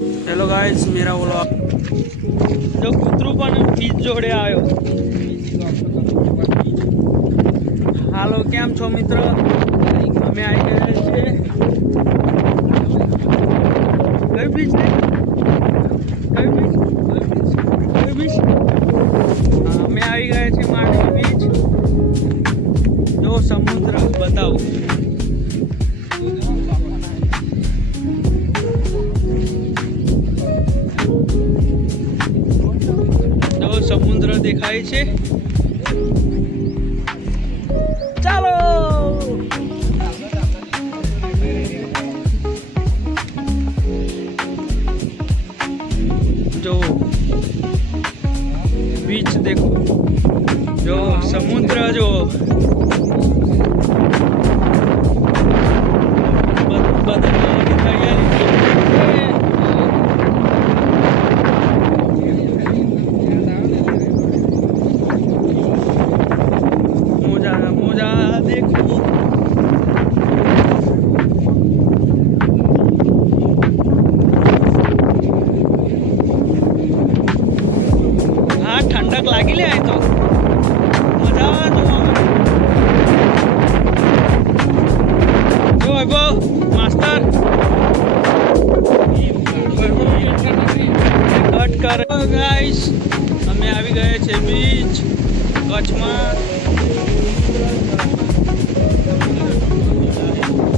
Hello guys, मेरा vlog जो કૂતરું પણ બીજ જોડે આવ્યો. હાલો, કેમ છો મિત્ર? અમે આવી ગયા છીએ કઈ બીચ અમે આવી ગયા છીએ માંડવી બીચ. જો સમુદ્ર બતાવું. સમુદ્ર દેખાય છે. ચાલો જો બીચ દેખો, જો સમુદ્ર જો ठंडक लागी ले तो मजा जो वैभव मास्टर कट कर गाइस. અમે આવી ગયા છે બીચ કચ્છમાં.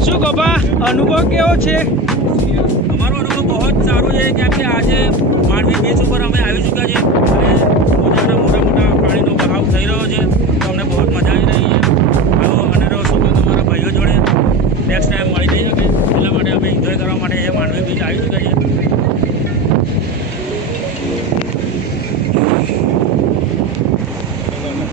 શું ગોપા, અનુભવ કેવો છે? અમારો અનુભવ બહુ જ સારો છે, કેમ કે આજે માંડવી બીચ ઉપર અમે આવી ચૂક્યા છીએ અને મોટા પાણીનો બહાવ થઈ રહ્યો છે, તો અમને બહુ જ મજા આવી રહી છે. આવો અને રહો છો તમારા ભાઈઓ જોડે. Next time